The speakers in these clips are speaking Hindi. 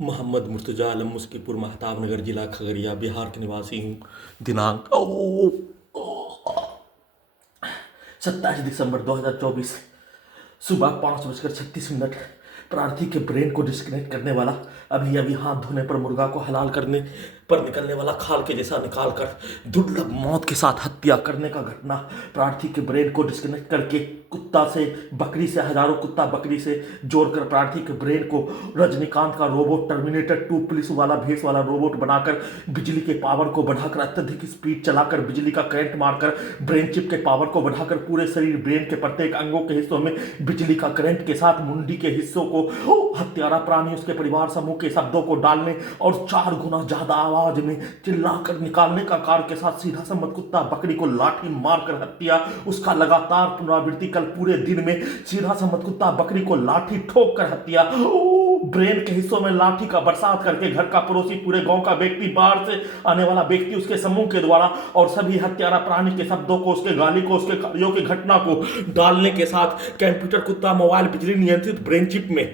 मोहम्मद मुर्तजा आलम मुस्कीपुर महताब नगर जिला खगड़िया बिहार के निवासी हूँ। दिनांक 27 दिसंबर 2024 सुबह 5:36 प्रार्थी के ब्रेन को डिस्कनेक्ट करने वाला अभी अभी हाथ धोने पर मुर्गा को हलाल करने पर निकलने वाला खाल के जैसा निकालकर दुर्लभ मौत के साथ हत्या करने का घटना। प्रार्थी के ब्रेन को डिस्कनेक्ट करके कुत्ता से बकरी से हजारों कुत्ता बकरी से जोड़कर प्रार्थी के ब्रेन को रजनीकांत का रोबोट टर्मिनेटर 2 पुलिस वाला भेस वाला रोबोट बनाकर बिजली के पावर को बढ़ाकर अत्यधिक स्पीड चलाकर बिजली का करंट मारकर ब्रेन चिप के पावर को बढ़ाकर पूरे शरीर ब्रेन के प्रत्येक अंगों के हिस्सों में बिजली का करंट के साथ मुंडी के हिस्सों को हत्यारा प्राणी उसके परिवार समूह के शब्दों को डालने और 4 गुना ज्यादा आवाज में चिल्लाकर निकालने का कार्य के साथ सीधा संबंध कुत्ता बकरी को लाठी मारकर हत्या। उसका लगातार पुनरावृत्ति कल पूरे दिन में सीधा संबंध कुत्ता बकरी को लाठी ठोक कर हत्या। ब्रेन के हिस्सों में लाठी का बरसात करके घर का पड़ोसी पूरे गांव का व्यक्ति बाहर से आने वाला व्यक्ति उसके समूह के द्वारा और सभी हत्यारा प्राणी के शब्दों को उसके गाली को उसके कार्यों की घटना को डालने के साथ कंप्यूटर कुत्ता मोबाइल बिजली नियंत्रित ब्रेन चिप में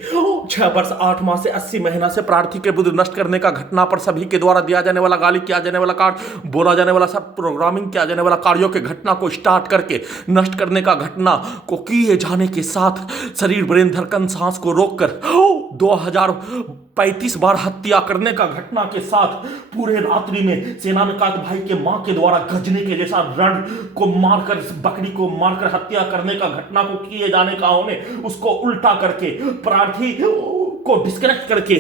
6 वर्ष 8 माह से 80 महीना से प्रार्थी के बुद्ध नष्ट करने का घटना पर सभी के द्वारा दिया जाने वाला गाली किया जाने वाला कार्य बोला जाने वाला सब प्रोग्रामिंग किया जाने वाला कार्यों के घटना को स्टार्ट करके नष्ट करने का घटना को किए जाने के साथ शरीर ब्रेन धड़कन सांस को रोककर 2035 बार हत्या करने का घटना के साथ पूरे रात्रि में सेनानिकात भाई के मां के द्वारा गजने के जैसा रड को मारकर बकरी को मारकर हत्या करने का घटना को किए जाने का उन्हें उसको उल्टा करके प्रार्थी को डिस्कनेक्ट करके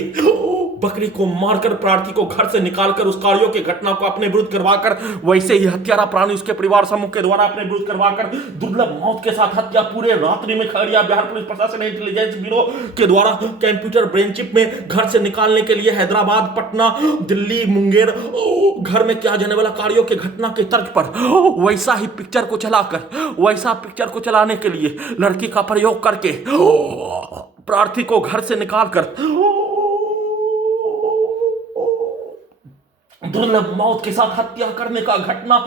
बकरी को मारकर प्रार्थी को घर से निकालकर उस कार्यों के घटना को अपने विरुद्ध करवाकर वैसे ही हत्यारा प्राणी उसके परिवार समूह के द्वारा अपने विरुद्ध करवाकर दुर्लभ मौत के साथ हत्या पूरे रात्रि में खगड़िया बिहार पुलिस प्रशासन इंटेलिजेंस ब्यूरो के द्वारा कंप्यूटर ब्रेन चिप में घर से निकालने के लिए हैदराबाद पटना दिल्ली मुंगेर घर में किया जाने वाला कार्यों के घटना के तर्ज पर वैसा ही पिक्चर को चलाकर वैसा पिक्चर को चलाने के लिए लड़की का प्रयोग करके प्रार्थी को घर से निकालकर दुर्लभ मौत के साथ हत्या करने का घटना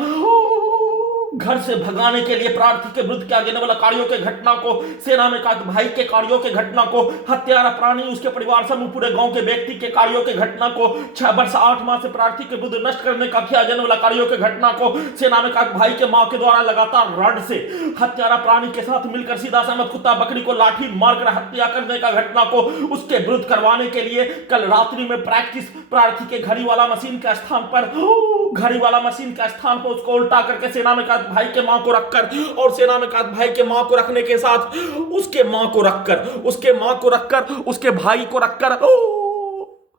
घर से भगाने के लिए प्रार्थी के विरुद्ध किया जाने वाला कार्यों के घटना को सेना में काट भाई के कार्यों के घटना को हत्यारा प्राणी उसके परिवार समूह पूरे गांव के व्यक्ति के कार्यों के घटना को 6 वर्ष 8 माह से प्रार्थी के विरुद्ध नष्ट करने का किया जाने वाला कार्यों के घटना को सेना में काट भाई के मां के द्वारा लगातार रड से हत्यारा प्राणी के साथ मिलकर सीधा सहमत कुत्ता बकरी को लाठी मारकर हत्या करने का घटना को उसके विरुद्ध करवाने के लिए कल रात्रि में प्रैक्टिस प्रार्थी के घड़ी वाला मशीन के स्थान पर उसको उल्टा करके सेना में भाई के मां को रखकर और सेना में भाई के मां को रखने के साथ उसके मां को रखकर उसके भाई को रखकर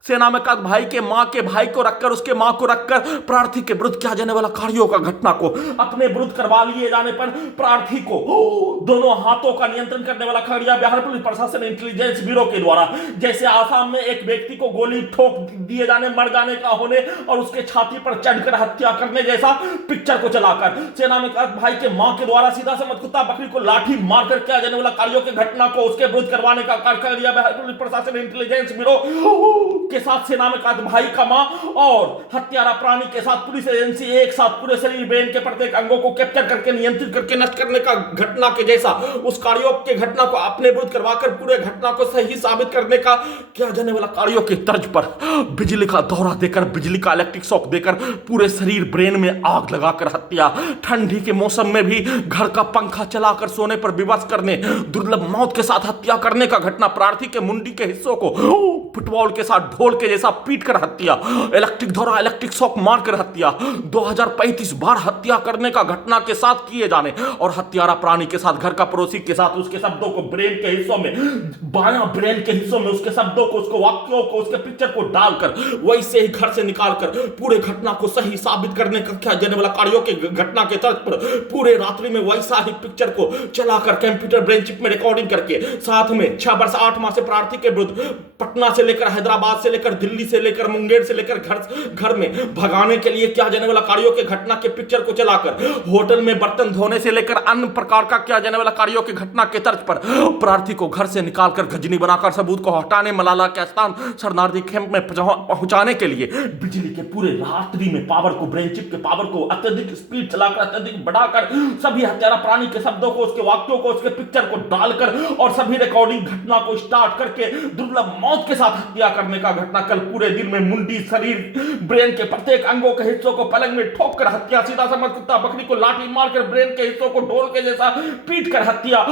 सेना में भाई के भाई को रखकर उसके मां को रखकर प्रार्थी के विरुद्ध किया जाने वाला कार्यों का घटना को अपने विरुद्ध करवा लिए जाने पर प्रार्थी को दोनों हाथों का नियंत्रण करने वाला खगड़िया बिहार पुलिस प्रशासन इंटेलिजेंस ब्यूरो के द्वारा जैसे आसाम में एक व्यक्ति को गोली ठोक दिए जाने मर जाने का होने और उसके छाती पर चढ़कर हत्या करने जैसा पिक्चर को चलाकर सेना में भाई के मां के द्वारा सीधा समझ कुत्ता बकरी को लाठी मारकर किया जाने वाला कार्यों की घटना को उसके विरुद्ध करवाने का कार्य खगड़िया बिहार पुलिस प्रशासन इंटेलिजेंस ब्यूरो के साथ सेना में भाई का मां और हत्यारा प्राणी के साथ पुलिस एजेंसी एक साथ पूरे शरीर ब्रेन के प्रत्येक अंगों को कैप्चर करके नियंत्रित करके नष्ट करने का घटना के जैसा उस कार्यों के घटना को अपने विरुद्ध करवाकर पूरे घटना को सही साबित करने का किया जाने वाला कार्यों के तर्ज पर बिजली का दौरा देकर बिजली का इलेक्ट्रिक शॉक देकर पूरे शरीर ब्रेन में आग लगाकर हत्या। ठंडी के मौसम में भी घर का पंखा चलाकर सोने पर विवश करने दुर्लभ मौत के साथ हत्या करने का घटना। प्रार्थी के मुंडी के हिस्सों को फुटबॉल के साथ ढोल के जैसा पीट कर हत्या। इलेक्ट्रिक दौरा इलेक्ट्रिक शॉक मारकर हत्या। 2035 बार हत्या करने का घटना के साथ किए जाने और हत्यारा प्राणी के साथ घर का पड़ोसी के साथ उसके शब्दों को ब्रेन के हिस्सों में बायां ब्रेन के हिस्सों में उसके शब्दों को उसको वाक्यों को उसके पिक्चर को डालकर वैसे ही घर से निकालकर पूरे घटना को सही साबित करने का किया जाने वाला कार्यों के घटना के तर्ज पर पूरे रात्रि में वैसा ही पिक्चर को चलाकर कंप्यूटर ब्रेन चिप में रिकॉर्डिंग करके साथ में 6 वर्ष 8 माह से प्रार्थी के विरुद्ध पटना से लेकर हैदराबाद से लेकर दिल्ली से लेकर मुंगेर से लेकर घर में भगाने के लिए किया जाने वाला कार्यों के घटना के पिक्चर को चलाकर होटल में बर्तन धोने से लेकर अन्य प्रकार का किया जाने वाला कार्यों के घटना के तर्ज पर प्रार्थी को घर से निकालकर गजनी बनाकर सबूत को हटाने मलाला के स्थान शरणार्थी कैंप में पहुंचाने के लिए बिजली के पूरे रात्रि में पावर को ब्रेन चिप के पावर को अत्यधिक स्पीड चलाकर अत्यधिक बढ़ाकर सभी हत्यारा प्राणी के शब्दों को उसके वाक्यों को उसके पिक्चर को डालकर और सभी रिकॉर्डिंग घटना को स्टार्ट करके दुर्लभ मौत के साथ हत्या करने का घटना कल पूरे दिन में मुंडी, शरीर, ब्रेन के प्रत्येक अंगों के हिस्सों को पलंग में ठोक कर हत्या, सीधा समझ कुत्ता बकरी को लाठी मारकर ब्रेन के हिस्सों को ढोल के जैसा पीट कर हत्या,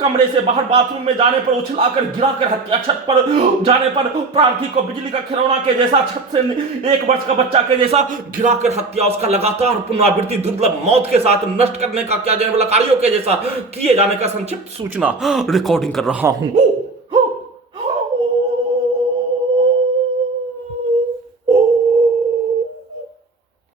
कमरे से बाहर बाथरूम में जाने पर उछलाकर गिराकर हत्या, छत पर जाने पर प्रार्थी को बिजली का खिलौना के जैसा, छत से 1 वर्ष का बच्चा के जैसा गिराकर हत्या, उसका लगातार पुनरावृत्ति दुर्लभ मौत के साथ नष्ट करने का क्या जाने वाला कार्यों के जैसा किए जाने का संक्षिप्त सूचना रिकॉर्डिंग कर रहा हूं।